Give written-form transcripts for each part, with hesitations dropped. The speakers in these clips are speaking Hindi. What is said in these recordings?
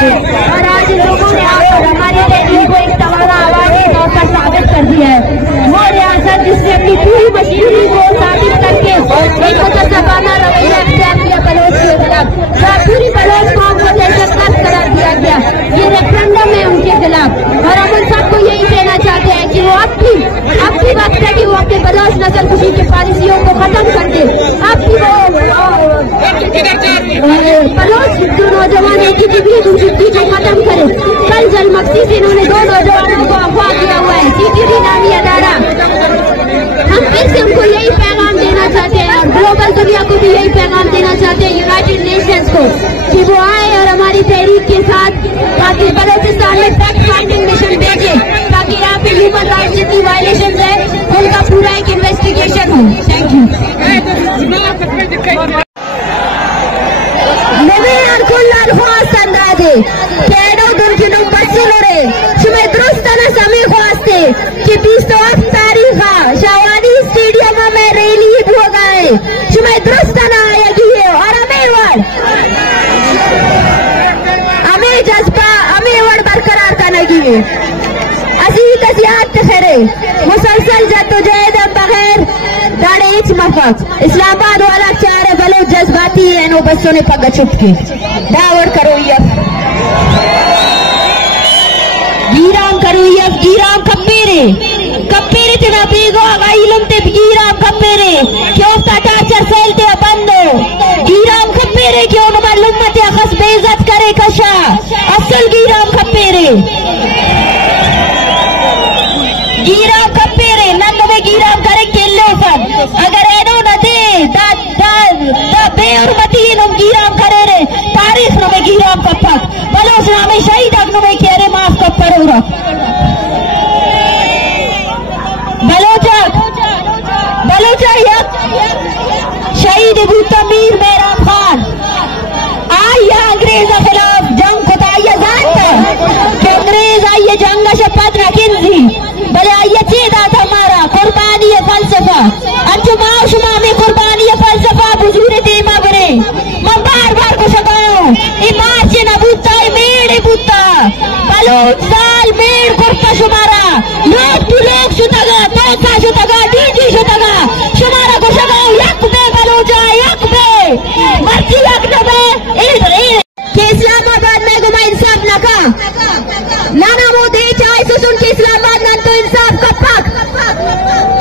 थे और आज इन लोगों ने आकर हमारी तहरीक को एक तवाना आवाज के तौर पर साबित कर दिया है। वो रियासत जिसने अपनी पूरी मशीनरी को साबित करके एक मुतसबाना रवैया अख्तियार किया बलोच के खिलाफ, पूरी बलोच कौम को दहशतगर्द करार दिया गया। ये रेफरेंडम है उनके खिलाफ और हम उन सबको यही कहना चाहते हैं कि वो अब भी वक्त है कि वो अपने बलोच नस्ल खुशी की पॉलिसियों को खत्म कर दे। अब भी वो बलोच जो नौजवान है कि भी छुट्टी को खत्म करे। कल जलमक्सी से इन्होंने 2 नौजवानों को अगवा किया हुआ है, CTV नामी अदारा। हम फिर से उनको यही पैगाम देना चाहते हैं और ग्लोबल दुनिया को भी यही पैगाम देना चाहते हैं, यूनाइटेड नेशंस को, कि वो आए और हमारी तहरीक के साथ ताकि बलोचिस्तान में फैक्ट फाइंडिंग मिशन भेजे, ताकि यहाँ पे ह्यूमन राइट्स जितनी वायलेशन है उनका पूरा एक इन्वेस्टिगेशन हो। Thank you. मुसलसल जद्दोजहद बगैर दाड़ेच मफक इस्लामाबाद वाला चार बलो जज्बाती है नो बसों ने पग चुपके दावड़ करो गीराम कप्पेरे तेरा बेगो आगाइलम ते गीराम कप्पेरे क्यों टाचर फैलते बंदो गीराम कप्पेरे क्यों नुमा लुम्मत अखस बेइज्जत करे कशा असल गीराम कप्पेरे गीराम करे केल्लो सन अगर एनो न दे दा बेउरमती नो गीराम करे रे तारीख नो में गीराम कपक बलोच नामे शहीद अग्नो में केरे माफ कपर हो बलोचा यक शहीद बुतमीर मेरा खान आया अंग्रेज खिलाफ जंग को ताया जानता कि अंग्रेज आइए जंग शपथ रखिंदी भले आइए चेदा था हमारा कुर्बानी फलसफा अंजुमा शुमा में कुर्बानी फलसफा बुजुर्ग देमा बने मैं बार को सगाऊं इमार से नबूता मेरे बूता बलोच साल मेर कुर्ता शुमारा लोग तू लोग शुतगा तोसा शुतगा डीजी शुतगा शुमारा को सगाऊं यक बे बलोचा यक बे मर्जी यक नबे के इस्लामाबाद में गुमा इंसाफ न का नाना मोदी चाहे तो सुन के इस्लामाबाद न तो इंसाफ कब तक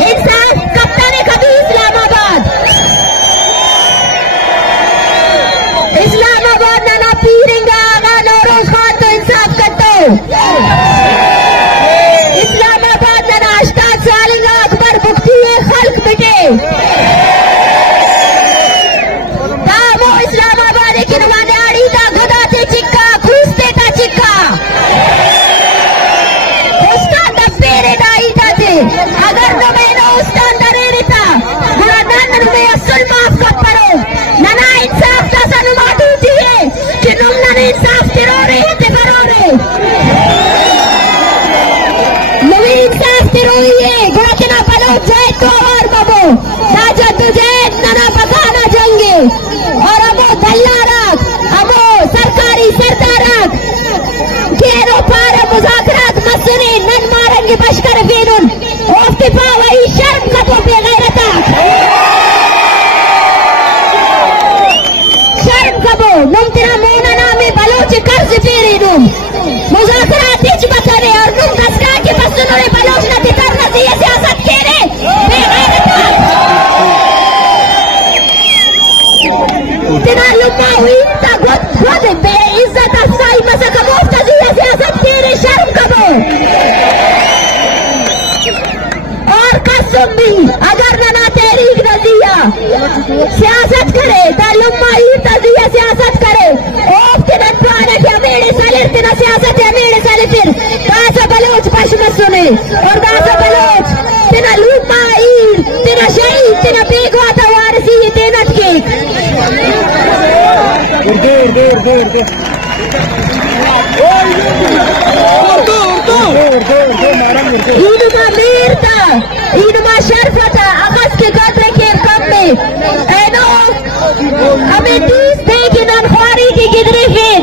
इंसाफ कब तक कभी इस्लामाबाद ना पीरेंगा आगा नौरोज खान तो इंसाफ करते इस्लामाबाद ना 8 साल अकबर भुगती है खल्क बेटे दामो इस्लामाबाद की नवाने आड़ी था खुदा से चिक्का खुशते था चिक्का उसका डब्बे रे दाई था थे अगर न मैंने उसका अंदर रहता बुरा नंद में असल माफ कर पड़ो नना इंसाफ का सनुमा दूती है कि तुम नने इंसाफ करो रहे थे करो रहे नवी इंसाफ करो ये गुणतना बलो जाए तो और बबो ताजा तुझे नना पकाना जंगे और अबो दल्ला रख अबो सरकारी सरदारक केरो पार मुजाकरात मसने नन मारेंगे बशकर बेनुन ओफ्तिफा वही शर्म का तो बेगैरता शर्म कबो मुमतना मोना नामे बलोच कर्ज फेरे नुम मुजाकरात इच बतरे और नुम कसरा के बसनों ने बलोच न तितर न दिए सियासत खेरे बेगैरता tina lupa हुई ता खुद बेइज्जत अफसाई मसा कबो तजिया सियासत खेरे शर्म कबो और कसम भी अगर ना तहरीक नजिया सियासत करे तालुम्मा ही तजिया सियासत करे ओफ के नटवाने के मेरे साले तेरा सियासत है मेरे साले फिर कासा बलोच पश्चिम सुने और कासा बलोच तेरा लुम्मा ही तेरा शहीद तेरा बेगवा था वारसी तेरा के ईदुमा मीर था ईदुमा शर्फ था अगस्त के कदर के कम में ऐनो हमें 30 थे कि नन ख्वारी की गिदरी फिर